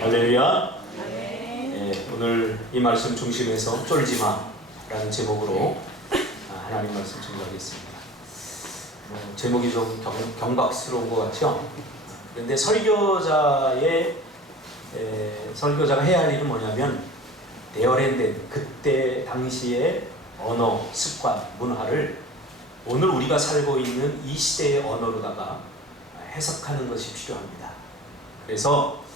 할렐루야. 오늘 이 말씀 중심에서 쫄지마 라는 제목으로 하나님 말씀 전하겠습니다. 제목이 좀 경박스러운 것 같죠? 그런데 설교자가 해야 할 일은 뭐냐면 대열앤된 그때 당시의 언어, 습관, 문화를 오늘 우리가 살고 있는 이 시대의 언어로다가 해석하는 것이 필요합니다. 그래서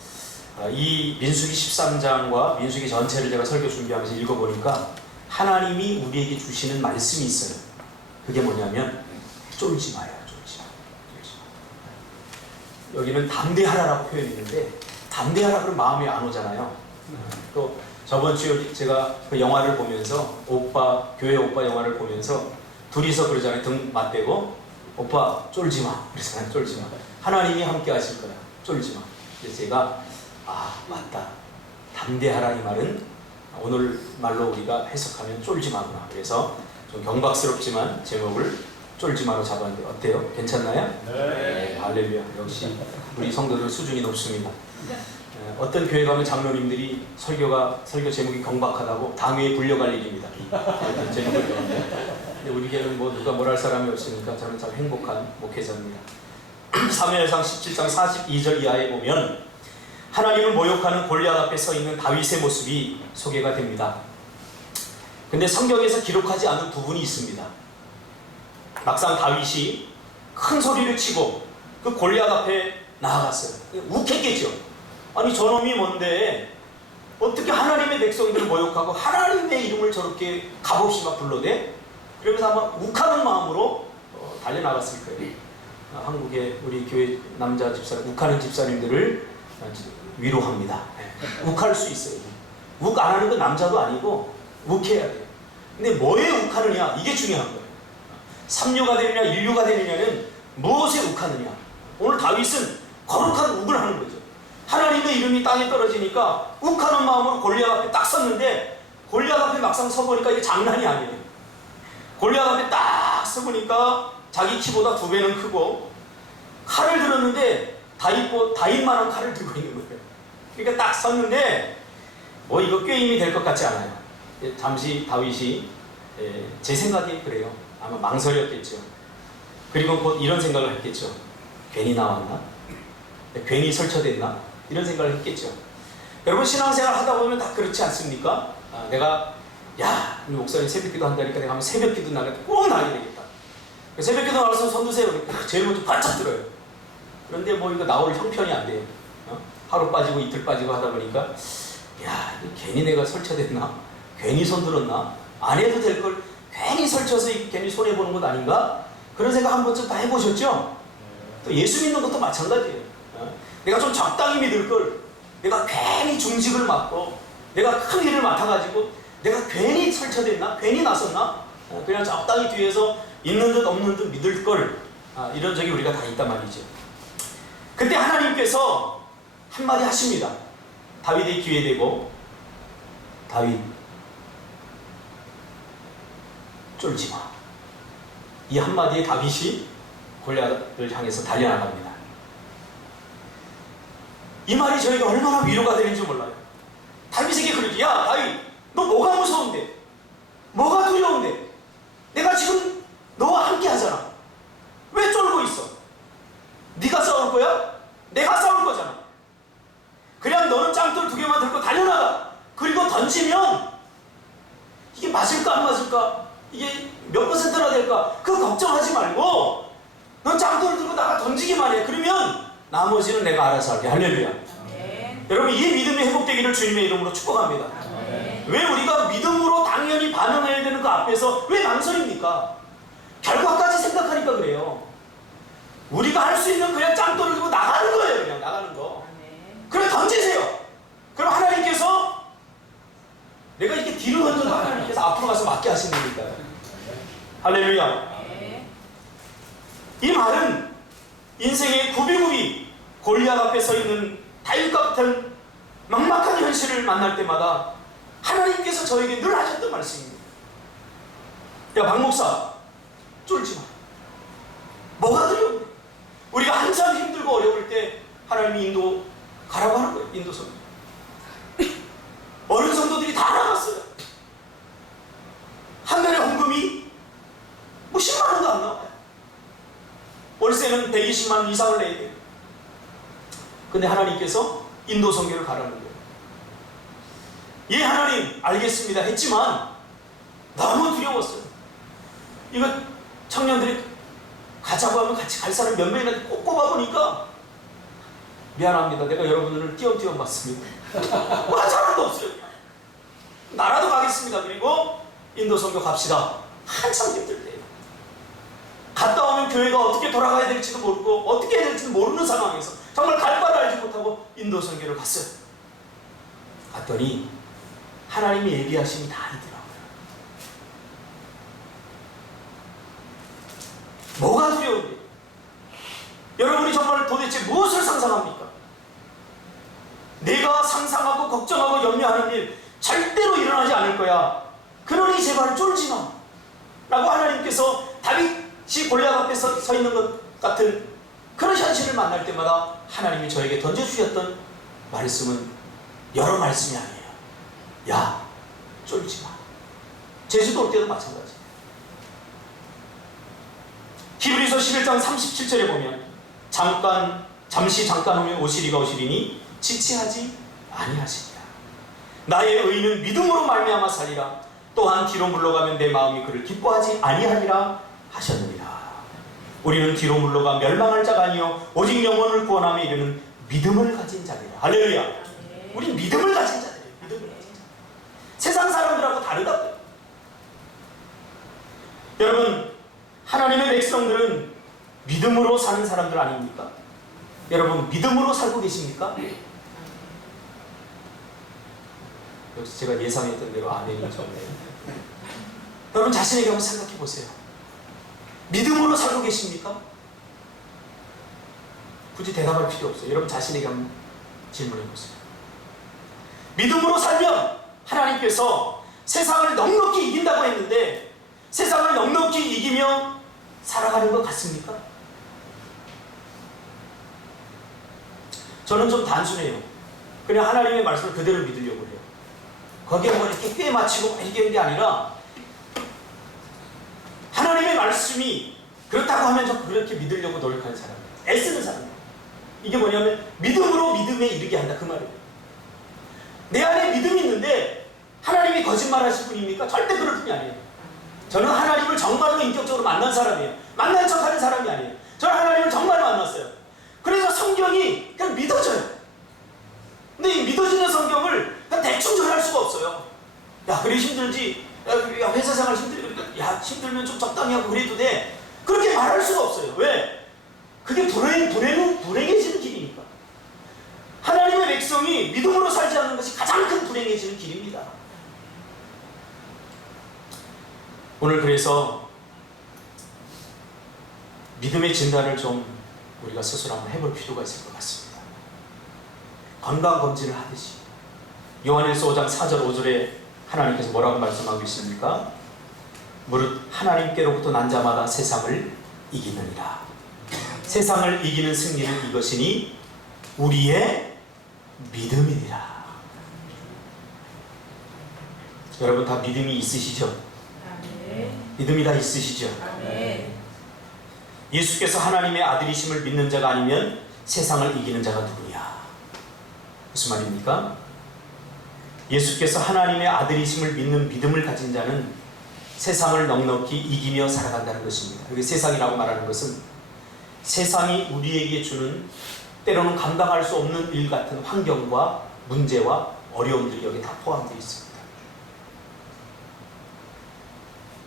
이 민수기 13장과 민수기 전체를 제가 설교 준비하면서 읽어보니까 하나님이 우리에게 주시는 말씀이 있어요. 그게 뭐냐면 쫄지 마요. 쫄지 마. 여기는 담대하라라고 표현했는데 담대하라 그러면 마음이 안 오잖아요. 또 저번 주에 제가 그 영화를 보면서 교회 오빠 영화를 보면서 둘이서 그러잖아요. 등 맞대고 오빠 쫄지 마. 그러잖아요. 쫄지 마. 하나님이 함께 하실 거야. 쫄지 마. 그래서 제가 맞다. 담대하라 이 말은 오늘 말로 우리가 해석하면 쫄지 마구나. 그래서 좀 경박스럽지만 제목을 쫄지 마로 잡았는데 어때요? 괜찮나요? 네. 할렐루야. 역시 우리 성도들 수준이 높습니다. 어떤 교회 가면 장로님들이 설교 제목이 경박하다고 당회에 불려갈 일입니다. 제목을 근데 우리 교회는 누가 뭘 할 사람이 없으니까 저는 참 행복한 목회자입니다. 사무엘상 17장 42절 이하에 보면 하나님을 모욕하는 골리앗 앞에 서 있는 다윗의 모습이 소개가 됩니다. 근데 성경에서 기록하지 않은 부분이 있습니다. 막상 다윗이 큰 소리를 치고 그 골리앗 앞에 나아갔어요. 욱했겠죠. 아니 저놈이 뭔데 어떻게 하나님의 백성들을 모욕하고 하나님의 이름을 저렇게 값없이 막 불러대? 그러면서 아마 욱하는 마음으로 달려나갔을 거예요. 한국의 우리 교회 남자 집사님, 욱하는 집사님들을 위로합니다. 욱할 수 있어요. 욱 안 하는 건 남자도 아니고 욱해야 돼요. 근데 뭐에 욱하느냐? 이게 중요한 거예요. 삼류가 되느냐 인류가 되느냐는 무엇에 욱하느냐. 오늘 다윗은 거룩한 욱을 하는 거죠. 하나님의 이름이 땅에 떨어지니까 욱하는 마음으로 골리앗 앞에 딱 섰는데 골리앗 앞에 막상 서보니까 이게 장난이 아니에요. 골리앗 앞에 딱 서보니까 자기 키보다 2배는 크고 칼을 들었는데 다윗만한 칼을 들고 있는 거예요. 그러니까 딱 섰는데 이거 꾀임이 될 것 같지 않아요. 잠시 다윗이 제 생각이 그래요. 아마 망설였겠죠. 그리고 곧 이런 생각을 했겠죠. 괜히 나왔나? 괜히 설쳐됐나? 이런 생각을 했겠죠. 여러분 신앙생활 하다 보면 다 그렇지 않습니까? 내가 목사님 새벽기도 한다니까 내가 한번 새벽기도 나가야 꼭 나가야 되겠다. 새벽기도 나와서 손 드세요. 제일 먼저 바짝 들어요. 그런데 이거 나올 형편이 안 돼요. 하루 빠지고 이틀 빠지고 하다 보니까 괜히 내가 설쳐됐나? 괜히 손 들었나? 안 해도 될 걸 괜히 설쳐서 괜히 손해보는 것 아닌가? 그런 생각 한 번쯤 다 해보셨죠? 또 예수 믿는 것도 마찬가지예요. 내가 좀 적당히 믿을 걸 내가 괜히 중직을 맡고 내가 큰 일을 맡아가지고 내가 괜히 설쳐됐나? 괜히 나섰나? 그냥 적당히 뒤에서 있는 듯 없는 듯 믿을 걸 이런 적이 우리가 다 있단 말이죠. 그때 하나님께서 한마디 하십니다. 다윗의 귀에 대고 다윗 쫄지 마. 이 한마디에 다윗이 골리앗을 향해서 달려나갑니다. 이 말이 저에게 얼마나 위로가 되는지 몰라요. 다윗에게 그러지. 야 다윗 너 뭐가 무서운데? 뭐가 두려운데? 내가 지금 너와 함께 하잖아. 왜 쫄고 있어? 네가 싸울 거야? 내가 싸울 거잖아. 그냥 너는 짱돌 2개만 들고 달려나가. 그리고 던지면 이게 맞을까 안 맞을까? 이게 몇 %나 될까? 그거 걱정하지 말고 넌 짱돌 들고 나가 던지기만 해. 그러면 나머지는 내가 알아서 할게. 할렐루야. 여러분 이 믿음이 회복되기를 주님의 이름으로 축복합니다. 왜 우리가 믿음으로 당연히 반응해야 되는 그 앞에서 왜 망설입니까? 결과까지 생각하니까 그래요. 우리가 할 수 있는 그냥 짱돌을 들고 나가는 거예요. 그냥 나가는 거. 그럼 던지세요. 그럼 하나님께서 내가 이렇게 뒤로 던져도 하나님께서 앞으로 가서 맞게 하시는 거니까요. 할렐루야. 이 말은 인생의 굽이굽이 골리앗 앞에 서 있는 다윗 같은 막막한 현실을 만날 때마다 하나님께서 저에게 늘 하셨던 말씀입니다. 야 박목사 쫄지 마. 뭐가 두려운데? 우리가 한참 힘들고 어려울 때 하나님이 가라고 하는 거예요. 인도서 120만 원 이상을 내야 돼요. 근데 하나님께서 인도 선교를 가라는 거예요. 예, 하나님 알겠습니다 했지만 너무 두려웠어요. 이거 청년들이 가자고 하면 같이 갈 사람 몇 명이나 꼭 꼽아보니까 미안합니다. 내가 여러분들을 띄엄띄엄 봤습니다. 한 사람도 없어요. 나라도 가겠습니다. 그리고 인도 선교 갑시다. 한참 힘들 때예요. 갔다 오면 교회가 어떻게 돌아가야 될지도 모르고 어떻게 해야 될지도 모르는 상황에서 정말 갈 바를 알지 못하고 인도 선교를 갔어요. 갔더니 하나님의 예비하심이 다 있더라고요. 뭐가 두려운데? 여러분이 정말 도대체 무엇을 상상합니까? 내가 상상하고 걱정하고 염려하는 일 절대로 일어나지 않을 거야. 그러니 제발 쫄지 마. 라고 하나님께서 다윗이 골리앗 앞에 서 있는 것 같은 그런 현실을 만날 때마다 하나님이 저에게 던져주셨던 말씀은 여러 말씀이 아니에요. 야, 쫄지 마. 제주도 올 때도 마찬가지예요. 히브리서 11장 37절에 보면 잠시 후면 오시리가 오시리니 지체하지 아니하시리라. 나의 의인은 믿음으로 말미암아 살리라. 또한 뒤로 물러가면 내 마음이 그를 기뻐하지 아니하리라 하셨느니라. 우리는 뒤로 물러가 멸망할 자가 아니요 오직 영혼을 구원함에 이르는 믿음을 가진 자들이라. 할렐루야. 우리 믿음을 가진 자들이에요. 믿음을 가진 자들. 세상 사람들하고 다르다고요. 여러분, 하나님의 백성들은 믿음으로 사는 사람들 아닙니까? 여러분, 믿음으로 살고 계십니까? 역시 제가 예상했던 대로 아멘이 좋네요. 여러분 자신에게 한번 생각해 보세요. 믿음으로 살고 계십니까? 굳이 대답할 필요 없어요. 여러분 자신에게 한번 질문해 보세요. 믿음으로 살면 하나님께서 세상을 넉넉히 이긴다고 했는데 세상을 넉넉히 이기며 살아가는 것 같습니까? 저는 좀 단순해요. 그냥 하나님의 말씀을 그대로 믿으려고 해요. 거기에 뭐 이렇게 꽤 맞추고 이기는 게 아니라 하나님의 말씀이 그렇다고 하면 저 그렇게 믿으려고 노력하는 사람이에요. 애쓰는 사람이에요. 이게 뭐냐면 믿음으로 믿음에 이르게 한다 그 말이에요. 내 안에 믿음이 있는데 하나님이 거짓말하실 분입니까? 절대 그럴 분이 아니에요. 저는 하나님을 정말로 인격적으로 만난 사람이에요. 만난 척하는 사람이 아니에요. 저는 하나님을 정말 만났어요. 그래서 성경이 그냥 믿어져요. 근데 이 믿어지는 성경을 그냥 대충 전할 수가 없어요. 야, 그래 힘들지. 야, 회사 생활 힘들지. 야, 힘들면 좀 적당히 하고 그래도 돼. 그렇게 말할 수가 없어요. 왜? 그게 불행해지는 길이니까. 하나님의 백성이 믿음으로 살지 않는 것이 가장 큰 불행해지는 길입니다. 오늘 그래서 믿음의 진단을 좀 우리가 스스로 한번 해볼 필요가 있을 것 같습니다. 건강검진을 하듯이 요한일서 5장 4절 5절에 하나님께서 뭐라고 말씀하고 있습니까? 무릇 하나님께로부터 난 자마다 세상을 이기느니라. 세상을 이기는 승리는 이것이니 우리의 믿음이니라. 여러분 다 믿음이 있으시죠? 아멘. 믿음이 다 있으시죠? 아멘. 예수께서 하나님의 아들이심을 믿는 자가 아니면 세상을 이기는 자가 누구냐? 무슨 말입니까? 예수께서 하나님의 아들이심을 믿는 믿음을 가진 자는 세상을 넉넉히 이기며 살아간다는 것입니다. 여기 세상이라고 말하는 것은 세상이 우리에게 주는 때로는 감당할 수 없는 일 같은 환경과 문제와 어려움들이 여기 다 포함되어 있습니다.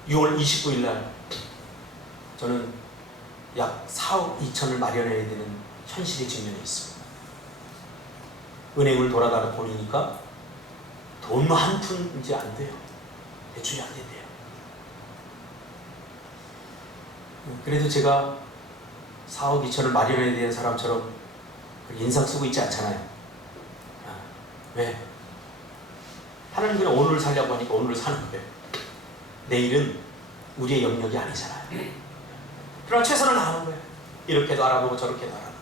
6월 29일 날 저는 약 4억 2천을 마련해야 되는 현실의 직면에 있습니다. 은행을 돌아다가 보니까 돈 한 푼 이제 안 돼요. 대출이 안 된대요. 그래도 제가 4억 2천을 마련해야 되는 사람처럼 인상 쓰고 있지 않잖아요. 왜? 하나님 그냥 오늘을 살려고 하니까 오늘을 사는 거예요. 내일은 우리의 영역이 아니잖아요. 그러나 최선을 다하는 거예요. 이렇게도 알아보고 저렇게도 알아보고.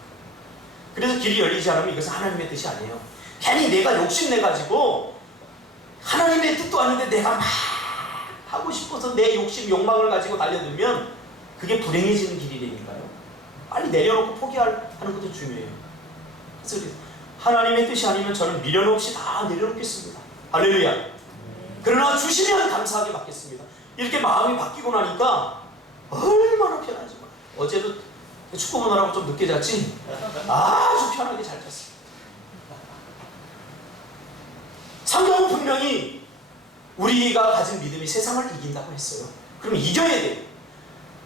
그래서 길이 열리지 않으면 이것은 하나님의 뜻이 아니에요. 괜히 내가 욕심내가지고 하나님의 뜻도 아닌데 내가 막 하고 싶어서 내 욕심, 욕망을 가지고 달려들면 그게 불행해지는 길이 되니까요. 빨리 내려놓고 포기하는 것도 중요해요. 그래서 하나님의 뜻이 아니면 저는 미련 없이 다 내려놓겠습니다. 할렐루야. 그러나 주시면 감사하게 받겠습니다. 이렇게 마음이 바뀌고 나니까 얼마나 편하지. 어제도 축구 보느라고 좀 늦게 잤지? 아주 편하게 잘 잤어요. 성경은 분명히 우리가 가진 믿음이 세상을 이긴다고 했어요. 그럼 이겨야 돼요.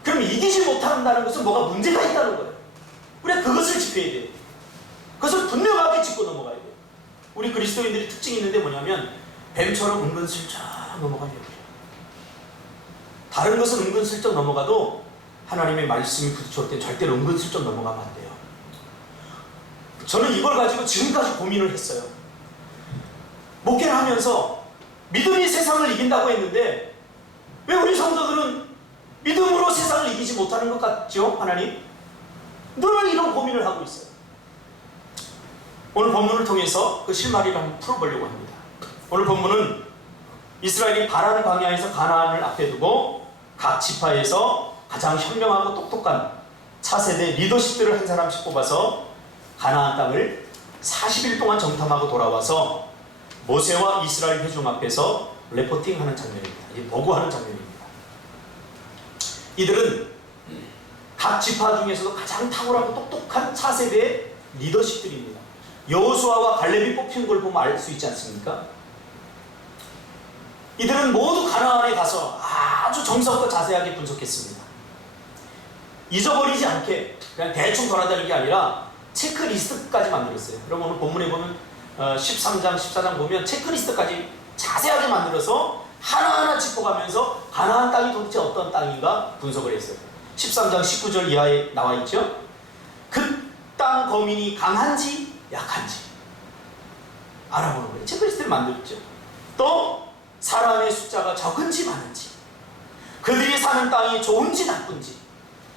그럼 이기지 못한다는 것은 뭐가 문제가 있다는 거예요. 우리가 그것을 짚어야 돼요. 그것을 분명하게 짚고 넘어가야 돼요. 우리 그리스도인들이 특징이 있는데 뭐냐면 뱀처럼 은근슬쩍 넘어가려고 해요. 다른 것은 은근슬쩍 넘어가도 하나님의 말씀이 부딪힐 때 절대로 은근슬쩍 넘어가면 안 돼요. 저는 이걸 가지고 지금까지 고민을 했어요. 목회를 하면서 믿음이 세상을 이긴다고 했는데 왜 우리 성도들은 믿음으로 세상을 이기지 못하는 것 같죠? 하나님? 늘 이런 고민을 하고 있어요. 오늘 본문을 통해서 그 실마리를 한번 풀어보려고 합니다. 오늘 본문은 이스라엘이 바란 광야에서 가나안을 앞에 두고 각 지파에서 가장 현명하고 똑똑한 차세대 리더십들을 한 사람씩 뽑아서 가나안 땅을 40일 동안 정탐하고 돌아와서 모세와 이스라엘 회중 앞에서 레포팅하는 장면입니다. 보고하는 장면입니다. 이들은 각 지파 중에서도 가장 탁월하고 똑똑한 차세대의 리더십들입니다. 여호수아와 갈렙이 뽑힌 걸 보면 알 수 있지 않습니까? 이들은 모두 가나안에 가서 아주 정성껏 자세하게 분석했습니다. 잊어버리지 않게 그냥 대충 돌아다니는 게 아니라 체크리스트까지 만들었어요. 그럼 오늘 본문에 보면 13장, 14장 보면 체크리스트까지 자세하게 만들어서 하나하나 짚어가면서 가나안 땅이 도대체 어떤 땅인가 분석을 했어요. 13장 19절 이하에 나와 있죠. 그 땅 거민이 강한지 약한지 알아보는 거예요. 체크리스트를 만들었죠. 또 사람의 숫자가 적은지 많은지, 그들이 사는 땅이 좋은지 나쁜지,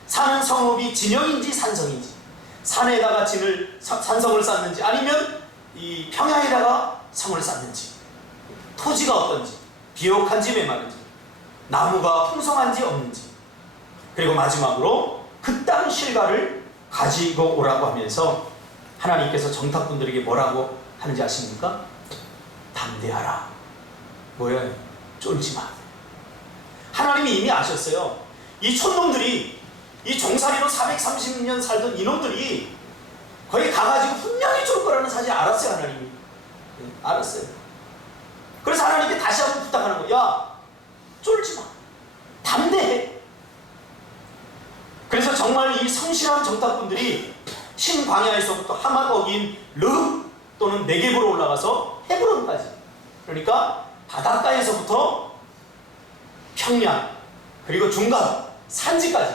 사는 성읍이 진영인지 산성인지, 산에다가 산성을 쌓는지 아니면 이 평야에다가 성을 쌓는지, 토지가 어떤지, 비옥한지 메마른지, 나무가 풍성한지 없는지, 그리고 마지막으로 그 땅 실과를 가지고 오라고 하면서 하나님께서 정탐꾼들에게 뭐라고 하는지 아십니까? 담대하라. 뭐예요? 쫄지 마. 하나님이 이미 아셨어요. 이 촌놈들이, 이 종살이로 430년 살던 이놈들이 거기 가가지고 분명히 쫄 거라는 사실 알았어요. 하나님이. 네, 알았어요. 그래서 하나님께 다시 한번 부탁하는 거예요. 야, 쫄지 마. 담대해. 그래서 정말 이 성실한 정탐꾼들이 신광야에서부터 하마거긴 르 또는 네겝으로 올라가서 헤브론까지, 그러니까 바닷가에서부터 평야 그리고 중간 산지까지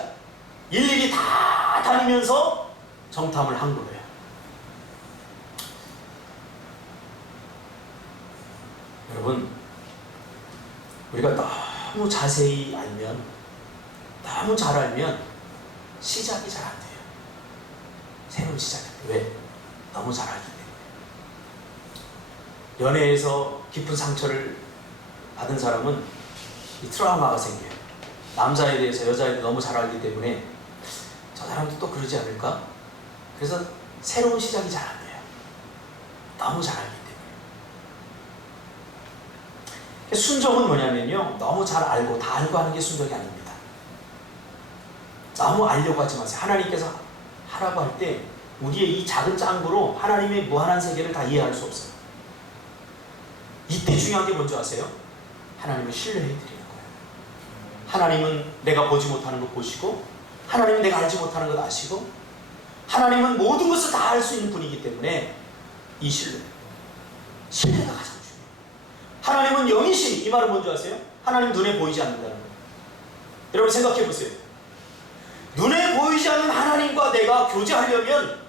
일일이 다 다니면서 정탐을 한 거예요. 여러분, 우리가 너무 자세히 알면, 너무 잘 알면 시작이 잘 안 돼요. 새로운 시작이 안 돼요. 왜? 너무 잘 알기 때문에. 연애에서 깊은 상처를 받은 사람은 이 트라우마가 생겨요. 남자에 대해서 여자에 대해서 너무 잘 알기 때문에 저 사람도 또 그러지 않을까? 그래서 새로운 시작이 잘 안 돼요. 너무 잘 알기 때문에. 순종은 뭐냐면요, 너무 잘 알고 다 알고 하는 게 순종이 아닙니다. 너무 알려고 하지 마세요. 하나님께서 하라고 할 때 우리의 이 작은 짱구로 하나님의 무한한 세계를 다 이해할 수 없어요. 이때 중요한 게 뭔지 아세요? 하나님을 신뢰해 드리는 거예요. 하나님은 내가 보지 못하는 것 보시고, 하나님은 내가 알지 못하는 것 아시고, 하나님은 모든 것을 다 알 수 있는 분이기 때문에 이 신뢰가 가장 중요해요. 하나님은 영이신, 이 말은 뭔지 아세요? 하나님 눈에 보이지 않는다는 거예요. 여러분 생각해 보세요. 눈에 보이지 않는 하나님과 내가 교제하려면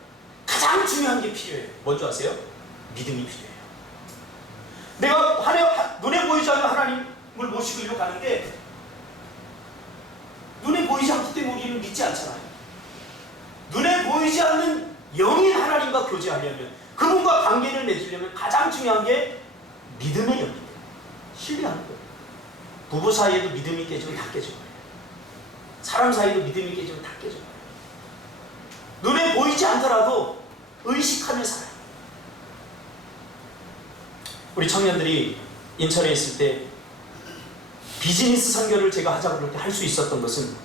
가장 중요한 게 필요해요. 뭔지 아세요? 믿음이 필요해요. 내가 눈에 보이지 않는 하나님을 모시고 가는데 눈에 보이지 않기 때문에 우리는 믿지 않잖아요. 눈에 보이지 않는 영인 하나님과 교제하려면, 그분과 관계를 맺으려면 가장 중요한 게 믿음의 영이에요. 신뢰하는 거예요. 부부 사이에도 믿음이 깨지면 다 깨져요. 사람 사이도 믿음이 깨지면 다 깨져요. 눈에 보이지 않더라도 의식하며 살아요. 우리 청년들이 인천에 있을 때 비즈니스 선교를 제가 하자고 그럴 때 할 수 있었던 것은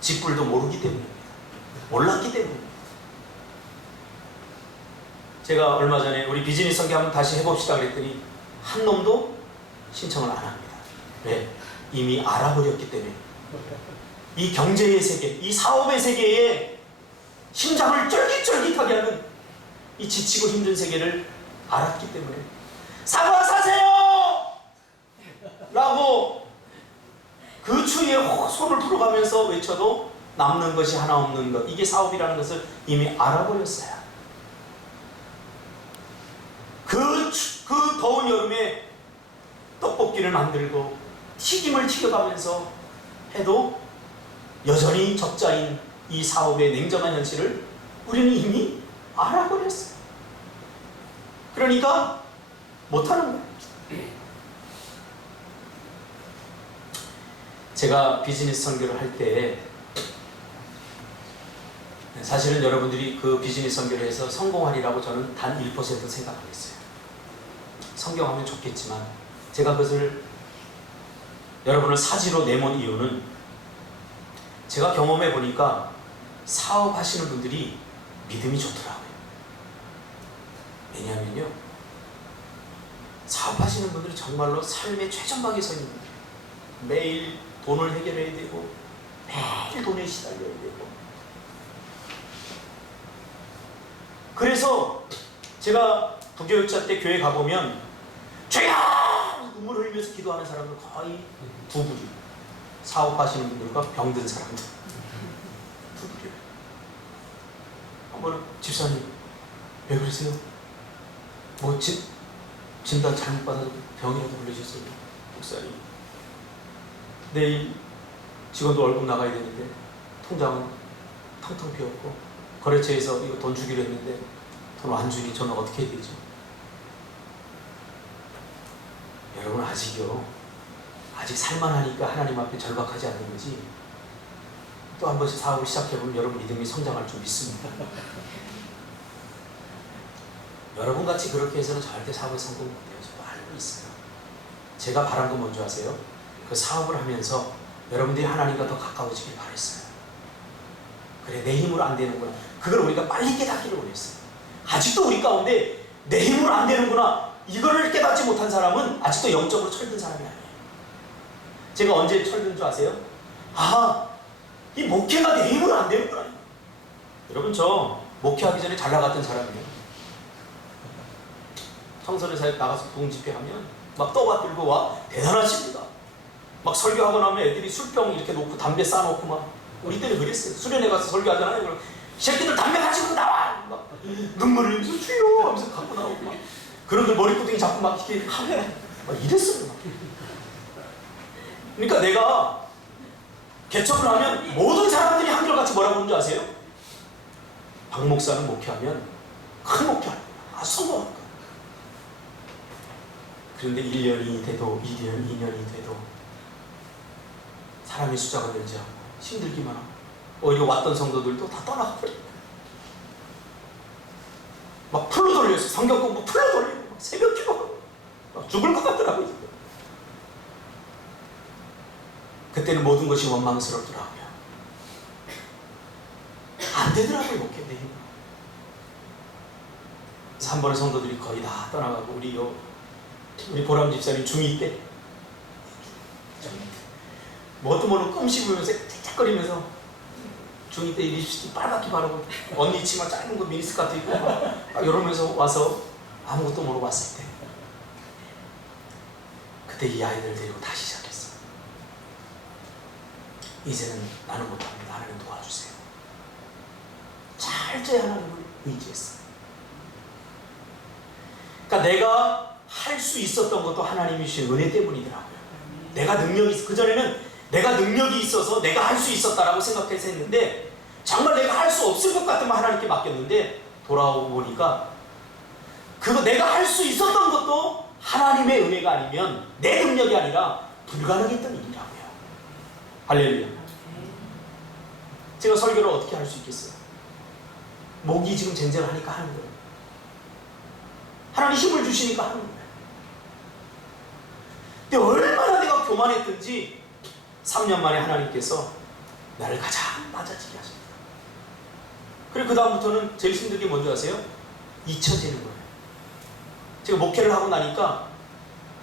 직불도 모르기 때문입니다. 몰랐기 때문입니다. 제가 얼마 전에 우리 비즈니스 선교 한번 다시 해봅시다 그랬더니 한 놈도 신청을 안 합니다. 왜? 이미 알아버렸기 때문에. 이 경제의 세계, 이 사업의 세계에 심장을 쫄깃쫄깃하게 하는 이 지치고 힘든 세계를 알았기 때문에 사과 사세요! 라고 그 추위에 손을 풀어가면서 외쳐도 남는 것이 하나 없는 것, 이게 사업이라는 것을 이미 알아버렸어요. 그 더운 여름에 떡볶이를 만들고 튀김을 튀겨가면서 해도 여전히 적자인 이 사업의 냉정한 현실을 우리는 이미 알아버렸어요. 그러니까 못하는 거예요. 제가 비즈니스 선교를 할 때 사실은 여러분들이 그 비즈니스 선교를 해서 성공하리라고 저는 단 1% 생각 안 했어요. 성경하면 좋겠지만 제가 그것을 여러분을 사지로 내몬 이유는 제가 경험해 보니까 사업하시는 분들이 믿음이 좋더라고요. 왜냐하면요, 사업하시는 분들은 정말로 삶의 최전방에 서 있는 분들이에요. 매일 돈을 해결해야 되고 매일 돈에 시달려야 되고. 그래서 제가 부교육자 때 교회 가보면 주여! 눈물 흘리면서 기도하는 사람들 거의 두 부류. 사업하시는 분들과 병든 사람들 두 부류. 한 번은 집사님 왜 그러세요? 뭐 진단 잘못 받아서 병이라도 걸리셨어요? 목사님 내일 직원도 월급 나가야 되는데 통장은 텅텅 비었고 거래처에서 이거 돈 주기로 했는데 돈 안 주니 저는 어떻게 해야 되죠? 여러분 아직 살만하니까 하나님 앞에 절박하지 않는 거지, 또 한 번씩 사업을 시작해보면 여러분 믿음이 성장할 줄 믿습니다. 여러분같이 그렇게 해서는 절대 사업에 성공 못해요. 저도 알고 있어요. 제가 바란 건 뭔지 아세요? 그 사업을 하면서 여러분들이 하나님과 더 가까워지길 바랬어요. 그래, 내 힘으로 안 되는구나. 그걸 우리가 빨리 깨닫기를 원했어요. 아직도 우리 가운데 내 힘으로 안 되는구나, 이거를 깨닫지 못한 사람은 아직도 영적으로 철든 사람이 아니에요. 제가 언제 철든 줄 아세요? 이 목회가 내 힘으로 안 되는구나. 여러분, 저 목회하기 전에 잘 나갔던 사람이에요. 청소년사에 나가서 부흥집회하면 막 떠받들고 와 대단하십니다. 막 설교하고 나면 애들이 술병 이렇게 놓고 담배 쌓아놓고 막, 우리 때는 그랬어요. 수련회 가서 설교하잖아요. 그럼 새끼들 담배 가지고 나와! 막 눈물을 흘리면서 주여! 하면서 갖고 나오고 막, 그런들 머리끄댕이 잡고 막 이렇게 하고 막 이랬어요. 막. 그러니까 내가 개척을 하면 모든 사람들이 한결같이 뭐라고 하는 줄 아세요? 박 목사는 목회하면 큰 목회하는 거야. 성공할 거야. 그런데 1년이 돼도 2년, 2년이 돼도 사람의 숫자가 늘지 않고 힘들기만 하고, 오히려 왔던 성도들도 다 떠나가 버려요. 막 풀로 돌려서 성경 공부 풀로 돌리고 막 새벽 기도하고 막 죽을 것 같더라고요. 그때는 모든 것이 원망스럽더라고요. 안 되더라고요, 목회 내 힘으로. 그래서 한 번에 성도들이 거의 다 떠나가고, 우리 보람 집사님 중2 때 뭣도 모르는 껌 씹으면서 짝짝거리면서 중2 때 립스틱 빨갛게 바르고 언니 치마 짧은 거 미니스커트 입고 막 이러면서 와서 아무것도 모르고 왔을 때, 그때 이 아이들 데리고 다시 시작했어. 이제는 나는 못합니다. 하나님 도와주세요. 철저히 하나님을 의지했어. 그러니까 내가 할 수 있었던 것도 하나님이 주신 은혜 때문이더라고요. 내가 능력이, 그전에는 내가 능력이 있어서 내가 할 수 있었다라고 생각해서 했는데, 정말 내가 할 수 없을 것 같으면 하나님께 맡겼는데, 돌아오고 보니까 그거 내가 할 수 있었던 것도 하나님의 은혜가 아니면, 내 능력이 아니라 불가능했던 일이라고요. 할렐루야. 제가 설교를 어떻게 할 수 있겠어요? 목이 지금 쟁쟁하니까 하는 거예요. 하나님 힘을 주시니까 하는 거예요. 근데 얼마나 내가 교만했든지 3년 만에 하나님께서 나를 가장 낮아지게 하십니다. 그리고 그 다음부터는 제일 힘든 게 뭔지 아세요? 잊혀지는 거예요. 제가 목회를 하고 나니까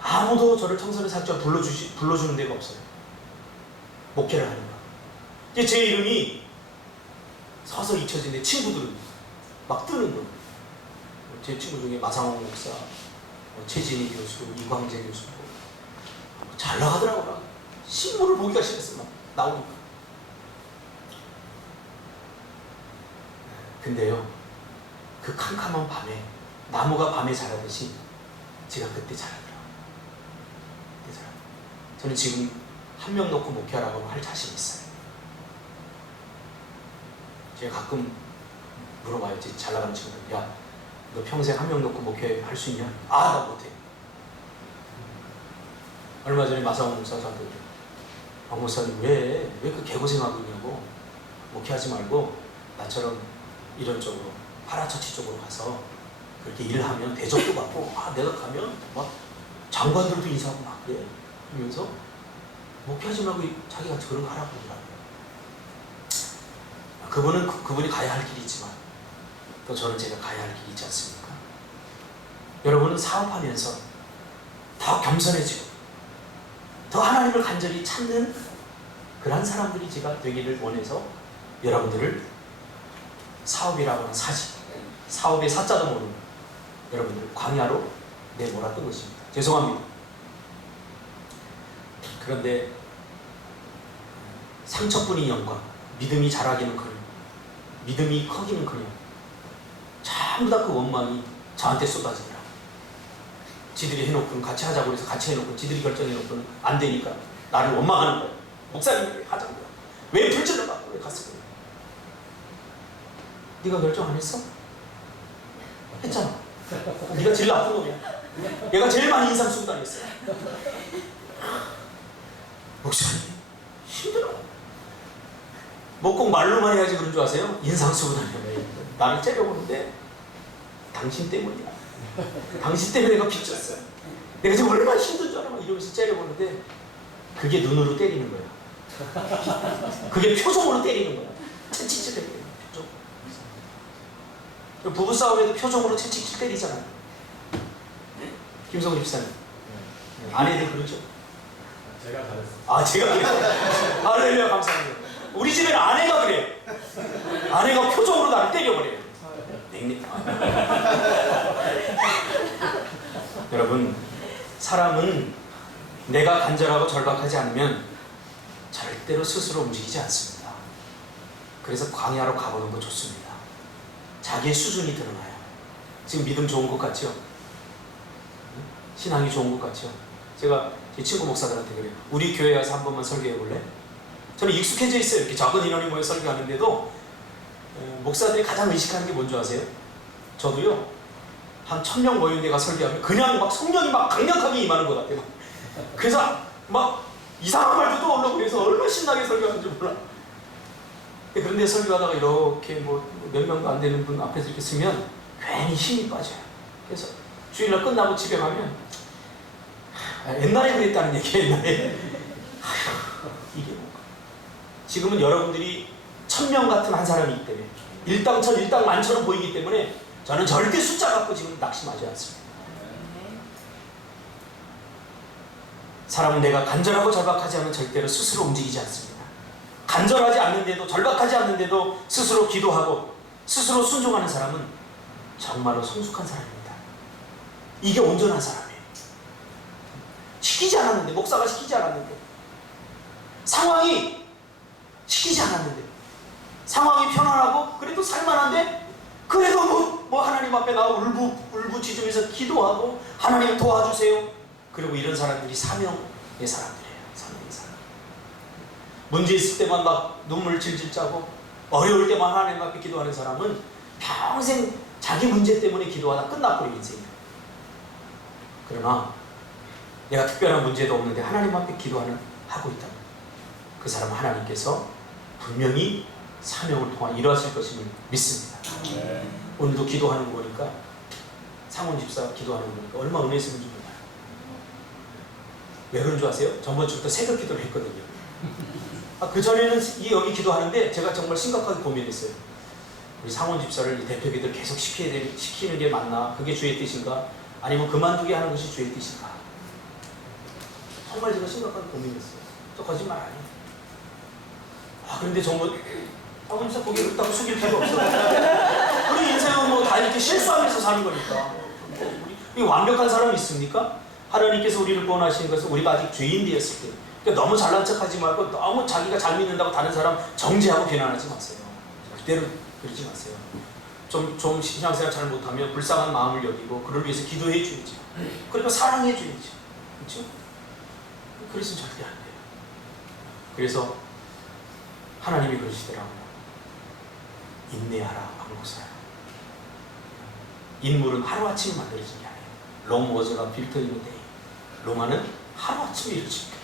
아무도 저를 청소년 사역자 불러주는 데가 없어요. 목회를 하는 거. 이제 제 이름이 서서히 잊혀지는데 친구들은 막 뜨는 거예요. 제 친구 중에 마상홍 목사, 최진희 교수, 이광재 교수 잘 나가더라고요. 신문을 보기가 싫었어요. 막 나오니까. 근데요, 그 캄캄한 밤에 나무가 밤에 자라듯이 제가 그때 자라더라고요. 그때 자라더라고요. 저는 지금 한 명 놓고 목회하라고 할 자신 있어요. 제가 가끔 물어봐요. 잘 나가는 친구들. 야, 너 평생 한 명 놓고 목회할 수 있냐? 아, 나 못해. 얼마 전에 마사오 목사 저한테 박 목사님 왜 그 개고생하고 있냐고, 목회하지 말고 나처럼 이런 쪽으로 파라처치 쪽으로 가서 그렇게 일을 하면 대접도 받고, 아 내가 가면 막 장관들도 인사하고 막 그래 하면서 목회하지 말고 자기가 그런 거 하라고 그러더라고요. 그분이 가야 할 길이 있지만 또 저는 제가 가야 할 길이 있지 않습니까? 여러분은 사업하면서 더 겸손해지고 더 하나님을 간절히 찾는 그런 사람들이 제가 되기를 원해서 여러분들을 사업이라고 하는 사업의 사자도 모르는 여러분들 광야로 내몰았던 것입니다. 죄송합니다. 그런데 상처뿐인 영광, 믿음이 자라기는 커녕, 믿음이 커기는 커녕 전부 다 그 원망이 저한테 쏟아지더라고요. 지들이 해놓고는 같이 하자고 해서 같이 해놓고 지들이 결정해놓고는 안 되니까 나를 원망하는 거예요. 목사님이 왜 하자고요? 왜 불질러 갖고 왜 갔을 거예요? 네가 결정 안 했어? 했잖아. 네가 제일 나쁜 놈이야. 얘가 제일 많이 인상 쓰고 다녔어요. 목사님 힘들어. 뭐 꼭 말로만 해야지 그런 줄 아세요? 인상 쓰고 다녀요. 나를 째려보는데 당신 때문이야. 당신 때문에 내가 빚졌어요. 내가 지금 얼마나 힘든 줄 알아? 막 이러면서 째려보는데 그게 눈으로 때리는 거야. 그게 표정으로 때리는 거야. 채찍질 때리는 거야. 표정. 부부싸움에도 표정으로 채찍질 때리잖아요. 김성우 집사님. 아내들 그러죠? 제가 잘했어요. 아, 제가 그래요? 할렐루야, 감사합니다. 우리 집에는 아내가 그래. 아내가 표정으로 나를 때려버려요. 여러분, 사람은 내가 간절하고 절박하지 않으면 절대로 스스로 움직이지 않습니다. 그래서 광야로 가보는 거 좋습니다. 자기의 수준이 드러나요. 지금 믿음 좋은 것 같죠? 신앙이 좋은 것 같죠? 제가 제 친구 목사들한테 그래요. 우리 교회 와서 한 번만 설교해 볼래? 저는 익숙해져 있어요. 이렇게 작은 인원이 모여 설교하는데도 목사들이 가장 의식하는 게 뭔지 아세요? 저도요, 한 1000명 모인 데가 설교하면 그냥 막 성령이 막 강력하게 임하는 것 같아요. 그래서 막 이상한 말도 떠오르고 그래서 얼마나 신나게 설교하는지 몰라. 그런데 설교하다가 이렇게 뭐 몇 명도 안 되는 분 앞에서 이렇게 쓰면 괜히 힘이 빠져요. 그래서 주일날 끝나고 집에 가면 옛날에 그랬다는 얘기예요. 옛날에. 이게 뭔가. 지금은 여러분들이 1000명 같은 한 사람이기 때문에 일당 천, 일당 만처럼 보이기 때문에 저는 절대 숫자 갖고 지금 낙심하지 않습니다. 사람은 내가 간절하고 절박하지 않으면 절대로 스스로 움직이지 않습니다. 간절하지 않는데도, 절박하지 않는데도 스스로 기도하고 스스로 순종하는 사람은 정말로 성숙한 사람입니다. 이게 온전한 사람이에요. 시키지 않았는데, 목사가 시키지 않았는데, 상황이 시키지 않았는데, 상황이 편안하고 그래도 살만한데, 그래도 뭐 하나님 앞에 나와 울부짖으면서 기도하고 하나님 도와주세요. 그리고 이런 사람들이 사명의 사람들이에요. 사명의 사람. 문제 있을 때만 막 눈물 질질 짜고 어려울 때만 하나님 앞에 기도하는 사람은 평생 자기 문제 때문에 기도하다 끝나버린 인생이에요. 그러나 내가 특별한 문제도 없는데 하나님 앞에 하고 있다면 그 사람은 하나님께서 분명히 사명을 통한 일하실 것임을 믿습니다. 오늘도 기도하는 거 보니까 상훈 집사 기도하는 거 보니까 얼마나 은혜 있으면 좀 몰라요. 왜 그런 줄 아세요? 전번 주부터 새벽 기도를 했거든요. 그 전에는 여기 기도하는데 제가 정말 심각하게 고민했어요. 우리 상훈 집사를 이 대표 기도를 계속 시키는 게 맞나? 그게 주의 뜻인가? 아니면 그만두게 하는 것이 주의 뜻인가? 정말 제가 심각하게 고민했어요. 저 거짓말 아니에요. 그런데 정말 상훈 집사 고개 그렇다고 숙일 필요 없어. 우리 인생은 뭐 다 이렇게 실수하면서 사는 거니까. 우리 완벽한 사람이 있습니까? 하나님께서 우리를 구원하시는 것은 우리가 아직 죄인 되었을 때. 그러니까 너무 잘난 척하지 말고 너무 자기가 잘 믿는다고 다른 사람 정죄하고 비난하지 마세요. 그대로 그러지 마세요. 좀 신앙생활 잘 못하면 불쌍한 마음을 여기고 그를 위해서 기도해 줘야죠. 그리고 사랑해 줘야죠. 그렇죠? 그래서는 절대 안 돼요. 그래서 하나님이 그러시더라고요. 인내하라, 방구사라. 인물은 하루아침에 만들어진 게 아니에요. 롬 워즈가 빌트 인 데이. 로마는 하루아침에 이루어집니다.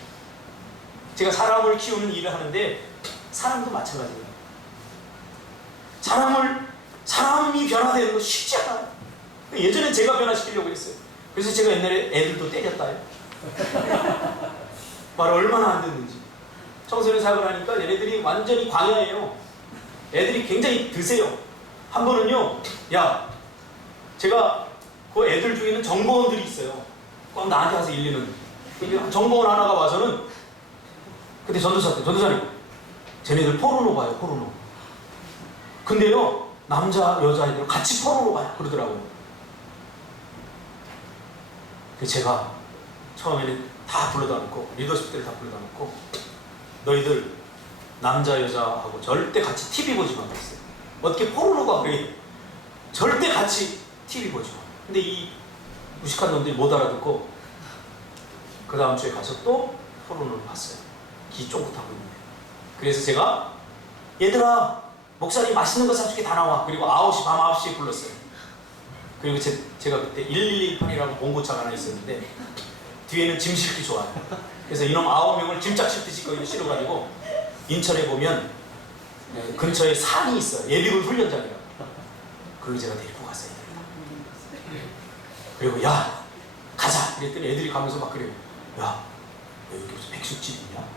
제가 사람을 키우는 일을 하는데 사람도 마찬가지예요. 사람이 변화되는 거 쉽지 않아요. 예전엔 제가 변화시키려고 했어요. 그래서 제가 옛날에 애들도 때렸다요. 말 얼마나 안 듣는지. 청소년 사역을 하니까 얘네들이 완전히 광야예요. 애들이 굉장히 드세요. 한 번은요, 야, 제가 그 애들 중에는 정보원들이 있어요. 꼭 나한테 와서 일리는. 정보원 하나가 와서는 그때 전도사님, 쟤네들 포르노 봐요, 포르노. 근데요, 남자, 여자애들 같이 포르노 봐요. 그러더라고요. 그래서 제가 처음에는 다 불러다 놓고, 리더십들을 다 불러다 놓고, 너희들 남자, 여자하고 절대 같이 TV 보지 마 그랬어요. 어떻게 포르노가 그래? 절대 같이 TV 보지 마. 근데 이 무식한 놈들이 못 알아듣고, 그 다음 주에 가서 또 포르노를 봤어요. 기 쫑긋하고 있는데. 그래서 제가 얘들아 목사님 맛있는 거 사줄게 다 나와. 그리고 밤 9시에 불렀어요. 그리고 제가 그때 1118이라고 봉고차가 하나 있었는데 뒤에는 짐 싣기 좋아요. 그래서 이놈 9명을 짐짝 싣듯이 거기를 실어가지고 인천에 보면 근처에 산이 있어요. 예비군 훈련장이라고. 그걸 제가 데리고 갔어요. 그리고 야 가자 그랬더니 애들이 가면서 막 그래요. 야 여기 무슨 백숙집 있냐?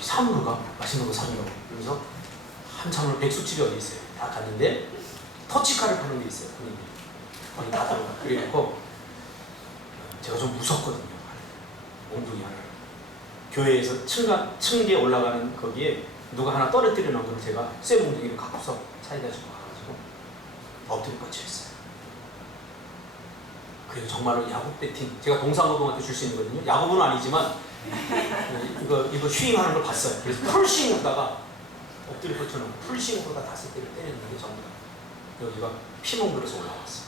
산으로 가? 맛있는 거 사려고. 그래서 한참을 백숙집이 어디 있어요? 다 갔는데 터치카를 파는 데 있어요. 거기 다 들어가. 그래놓고 제가 좀 무섭거든요. 몽둥이 하나. 교회에서 층계 올라가는 거기에 누가 하나 떨어뜨려 놓은 걸 제가 쇠 몽둥이를 갖고서 차에다 주고 가가지고 엎드려 뻗쳐있어요. 그리고 정말로 야구 배팅, 제가 동상노동한테 줄 수 있는 거거든요. 야구부는 아니지만 이거 슈윙하는 걸 봤어요. 그래서 풀스윙 하다가 엎드려 뻗쳐놓고 풀스윙으로 다 5대를 때렸는데 전부 다 여기가 피멍들어서 올라왔어요.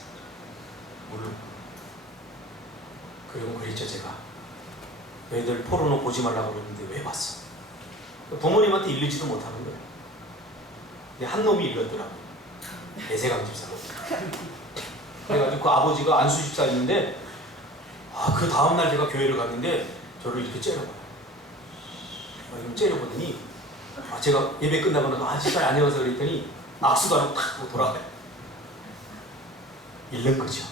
물론 그리고 그랬죠. 제가 너희들 포르노 보지 말라고 그러는데 왜 봤어? 부모님한테 일리지도 못하는 거예요. 근데 한 놈이 일렀더라고요. 내세강 집사로. 그래가지고 그 아버지가 안수 집사였는데 그 다음날 제가 교회를 갔는데 저를 이렇게 째려봐요. 이렇게 째려보더니 제가 예배 끝나고 나서 집사님 안녕하세요 그랬더니 악수도 안 하고 탁 하고 돌아가요. 잃는 거죠.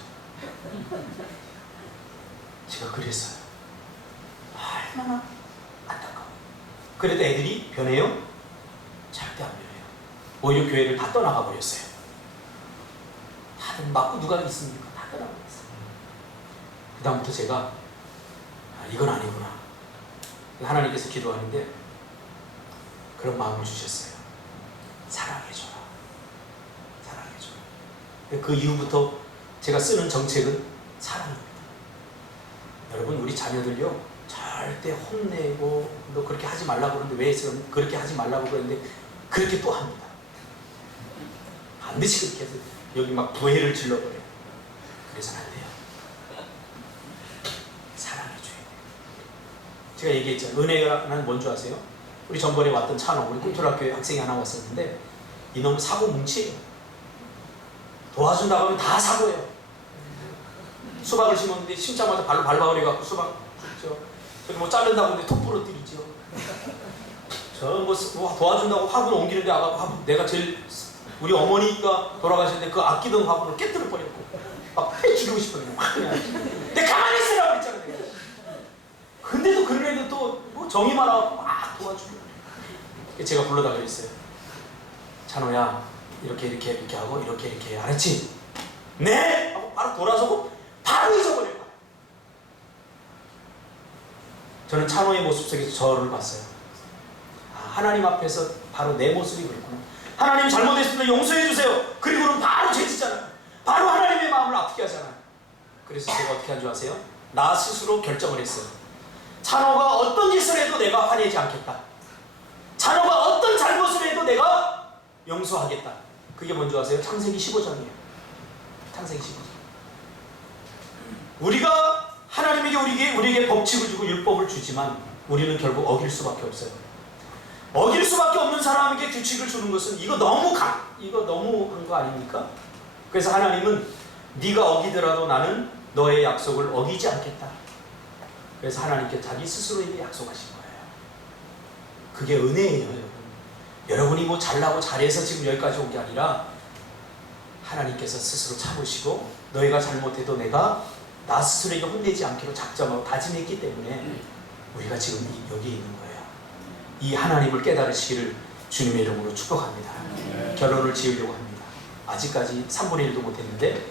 제가 그랬어요. 얼마나 안타까워. 그래도 애들이 변해요? 절대 안 변해요. 오히려 교회를 다 떠나가 버렸어요. 다들 맞고 누가 있습니까? 다 떠나가 버렸어요. 그 다음부터 제가 이건 아니구나. 하나님께서 기도하는데 그런 마음을 주셨어요. 사랑해줘라. 사랑해줘라. 그 이후부터 제가 쓰는 정책은 사랑입니다. 여러분 우리 자녀들요 절대 혼내고 너 그렇게 하지 말라고 그러는데 왜 그렇게 하지 말라고 그러는데 그렇게 또 합니다. 반드시 그렇게 해서 여기 막 부해를 질러버려요. 그래서는 안 돼요. 사랑해줘야 돼요. 제가 얘기했죠. 은혜라는 뭔 줄 아세요? 우리 전번에 왔던 찬호, 우리 꿈틀학교에 학생이 하나 왔었는데 이놈 사고 뭉치예요. 도와준다고 하면 다 사고예요. 수박을 심었는데 심자마자 발로 밟아버려갖고 수박 저기 뭐 자른다고 하는데 톡 부러뜨리죠. 뭐 도와준다고 화분 옮기는데 화분 내가 제일 우리 어머니가 돌아가셨는데 그 아끼던 화분을 깨뜨려 버렸고 막 패죽이고 싶어 그냥 내가 가만히 있으라고 그랬잖아 내가. 근데도 그런 애들 또뭐 정의만 하고 막 도와주고 제가 불러다 그랬어요. 찬호야 이렇게 하고 이렇게 해. 알았지? 네! 하고 바로 돌아서고 바로 잊어버려요. 저는 찬호의 모습 속에서 저를 봤어요. 하나님 앞에서 바로 내 모습이 그렇구나. 하나님 잘못했으면 용서해 주세요. 그리고는 바로 죄짓잖아요. 바로 하나님의 마음을 아프게 하잖아요. 그래서 제가 어떻게 한 줄 아세요? 나 스스로 결정을 했어요. 찬호가 어떤 짓을 해도 내가 화내지 않겠다. 찬호가 어떤 잘못을 해도 내가 용서하겠다. 그게 뭔지 아세요? 창세기 15장이에요. 창세기 15장. 우리가 하나님에게 우리에게 법칙을 주고 율법을 주지만 우리는 결국 어길 수밖에 없어요. 어길 수밖에 없는 사람에게 규칙을 주는 것은 이거 너무 한 거 아닙니까? 그래서 하나님은 네가 어기더라도 나는 너의 약속을 어기지 않겠다. 그래서 하나님께 자기 스스로에게 약속하신 거예요. 그게 은혜예요, 여러분. 여러분이 뭐 잘나고 잘해서 지금 여기까지 온 게 아니라 하나님께서 스스로 참으시고 너희가 잘못해도 내가 나 스스로에게 혼내지 않기로 작정하고 다짐했기 때문에 우리가 지금 여기 있는 거예요. 이 하나님을 깨달으시기를 주님의 이름으로 축복합니다. 결론을 지으려고 합니다. 아직까지 3분의 1도 못했는데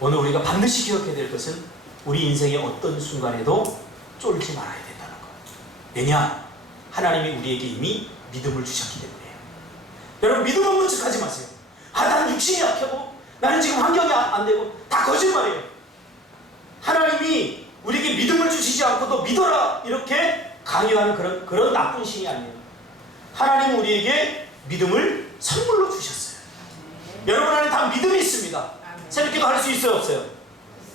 오늘 우리가 반드시 기억해야 될 것은 우리 인생의 어떤 순간에도 쫄지 말아야 된다는 거예요. 왜냐? 하나님이 우리에게 이미 믿음을 주셨기 때문에요. 여러분 믿음 없는 척 하지 마세요. 난 육신이 약하고 나는 지금 환경이 안 되고 다 거짓말이에요. 하나님이 우리에게 믿음을 주시지 않고도 믿어라 이렇게 강요하는 그런 나쁜 신이 아니에요. 하나님은 우리에게 믿음을 선물로 주셨어요. 여러분 안에 다 믿음이 있습니다. 새벽기도 할 수 있어요, 없어요?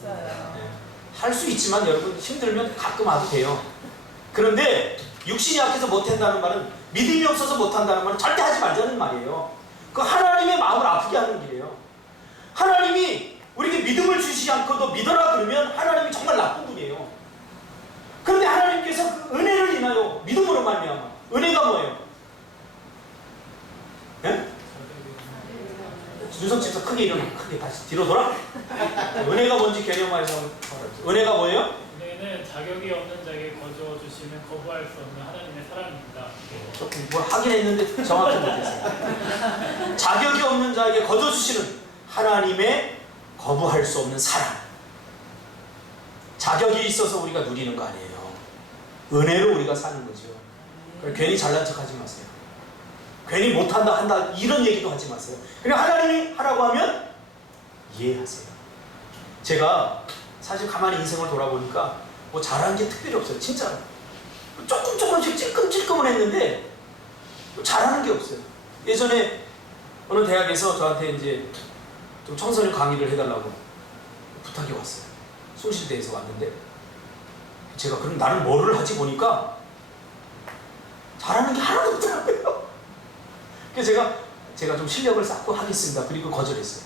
네. 할 수 있지만 여러분 힘들면 가끔 와도 돼요. 그런데 육신이 약해서 못한다는 말은 믿음이 없어서 못한다는 말은 절대 하지 말자는 말이에요. 그 하나님의 마음을 아프게 하는 길이에요. 하나님이 우리에게 믿음을 주시지 않고도 믿어라 그러면 하나님이 정말 나쁜 분이에요. 그런데 하나님께서 그 은혜를 인하여 믿음으로 말미암아. 은혜가 뭐예요? 네? 준석 집사 크게 일어나. 크게 다시 뒤로 돌아. 은혜가 뭔지 개념화해서 은혜가 뭐예요? 은혜는 자격이 없는 자에게 거저 주시는 거부할 수 없는 하나님의 사랑입니다. 조금 뭐 하긴 했는데 정확히 못했어요. 자격이 없는 자에게 거저 주시는 하나님의 거부할 수 없는 사랑. 자격이 있어서 우리가 누리는 거 아니에요. 은혜로 우리가 사는 거죠. 괜히 잘난 척 하지 마세요. 괜히 못한다 한다 이런 얘기도 하지 마세요. 그냥 하나님이 하라고 하면 이해하세요. 제가 사실 가만히 인생을 돌아보니까 뭐 잘한 게 특별히 없어요. 진짜로. 조금씩 찔끔찔끔은 했는데 잘하는 게 없어요. 예전에 어느 대학에서 저한테 이제 좀 청소년 강의를 해달라고 부탁이 왔어요. 숭실대에서 왔는데 제가 그럼 나는 뭐를 하지 보니까 잘하는 게 하나도 없더라고요. 그래서 제가 좀 실력을 쌓고 하겠습니다. 그리고 거절했어요.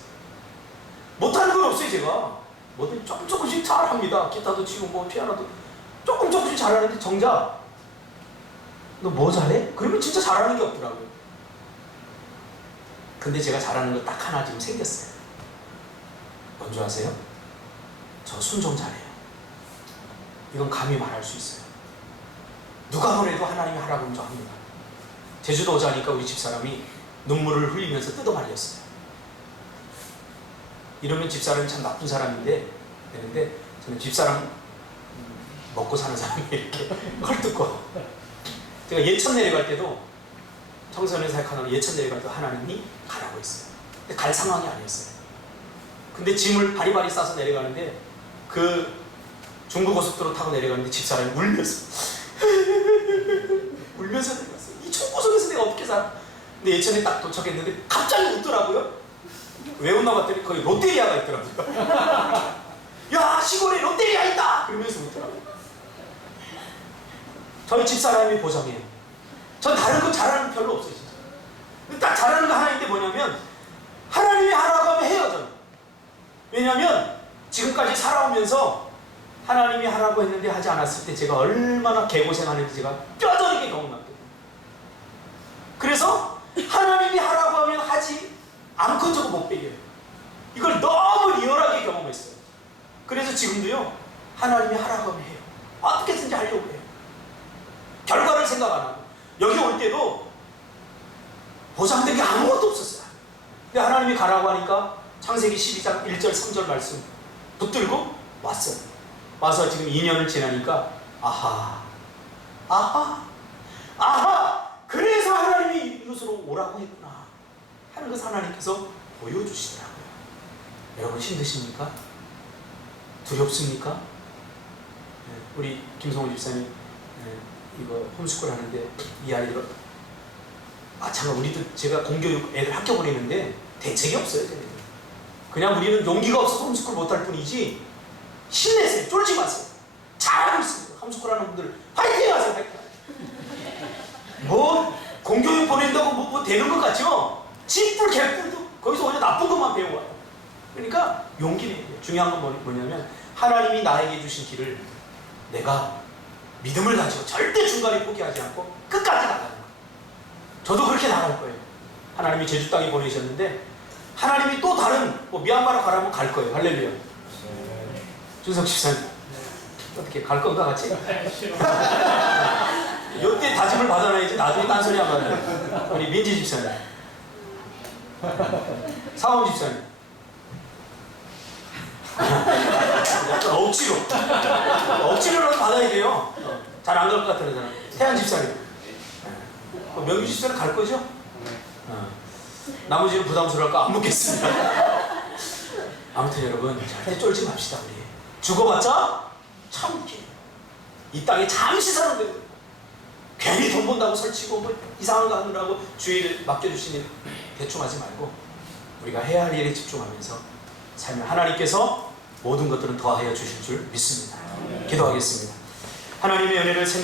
못하는 건 없어요. 제가 뭐든 조금씩 잘합니다. 기타도 치고 뭐 피아노도 조금씩 잘하는데 정작 너 뭐 잘해? 그러면 진짜 잘하는 게 없더라고요. 근데 제가 잘하는 거 딱 하나 지금 생겼어요. 뭔지 아세요? 저 순종 잘해요. 이건 감히 말할 수 있어요. 누가 뭐래도 하나님이 하라고 하면 저 합니다. 제주도 오자니까 우리 집사람이 눈물을 흘리면서 뜯어 말렸어요. 이러면 집사람이 참 나쁜 사람인데 되는데 저는 집사람 먹고 사는 사람이 이렇게 헐뜯고 제가 예천 내려갈 때도 청소년 사역하는 예천 내려갈 때 하나님이 가라고 했어요. 근데 갈 상황이 아니었어요. 근데 짐을 바리바리 싸서 내려가는데 그 중부고속도로 타고 내려가는데 집사람이 울면서 내려갔어요. 이 총고속에서 내가 어떻게 살아? 근데 예천에 딱 도착했는데 갑자기 웃더라고요. 왜 웃나 봤더니 거기 롯데리아가 있더라고요. 야 시골에 롯데리아 있다! 그러면서 웃더라고요. 저희 집사람이 보장해요. 전 다른 거 잘하는 거 별로 없어요. 진짜. 근데 딱 잘하는 거 하나 있는데 뭐냐면 하나님이 하라고 하면 해요. 저는. 왜냐하면 지금까지 살아오면서 하나님이 하라고 했는데 하지 않았을 때 제가 얼마나 개고생하는지 제가 뼈저리게 경험했거든요. 그래서 하나님이 하라고 하면 하지 않고 저거 못 배겨요. 이걸 너무 리얼하게 경험했어요. 그래서 지금도요, 하나님이 하라고 하면 해요. 어떻게든지 하려고 해요. 결과를 생각 안 하고. 여기 올 때도 보장된 게 아무것도 없었어요. 근데 하나님이 가라고 하니까 창세기 12장 1절 3절 말씀 붙들고 왔어요. 와서 지금 2년을 지나니까 아하 그래서 하나님이 이곳으로 오라고 했구나 하는 것을 하나님께서 보여주시더라고요. 여러분 힘드십니까? 두렵습니까? 우리 김성호 집사님 이거 홈스쿨 하는데 이 아이들 마찬가지 우리도 제가 공교육 애들 학교 보내는데 대책이 없어요. 그냥 우리는 용기가 없어서 홈스쿨 못할 뿐이지 힘내세요. 쫄지 마세요. 잘하고 있습니다. 홈스쿨 하는 분들 화이팅 하세요. 화이팅. 뭐 공교육 보낸다고 뭐 되는 것 같죠? 집불 개뿔도 거기서 오히려 나쁜 것만 배워와요. 그러니까 용기 내야 돼요. 중요한 건 뭐냐면 하나님이 나에게 주신 길을 내가 믿음을 가지고 절대 중간에 포기하지 않고 끝까지 나가는 거예요. 저도 그렇게 나갈 거예요. 하나님이 제주 땅에 보내셨는데 하나님이 또 다른 미얀마로 가라면 갈 거예요. 할렐루야. 준석 집사님 어떻게 갈 건가 같이? 싫어. 이때 다짐을 받아놔야지 나중에 딴소리 안 받아요. 우리 민지 집사님, 사원 집사님 약간 억지로라도 받아야 돼요. 잘 안 갈 것 같은 사람. 태안 집사님, 명규 집사님 갈 거죠? 나머지는 부담스러울까 안 묻겠습니다. 아무튼 여러분 절대 쫄지 맙시다. 우리 죽어봤자 참 웃기네요. 이 땅에 잠시 사는 거예요. 괜히 돈 번다고 설치고 뭐 이상한 거 하느라고 주의를 맡겨주시니 대충 하지 말고 우리가 해야 할 일에 집중하면서 살면 하나님께서 모든 것들은 더하여 주실 줄 믿습니다. 기도하겠습니다. 하나님의 은혜를 생각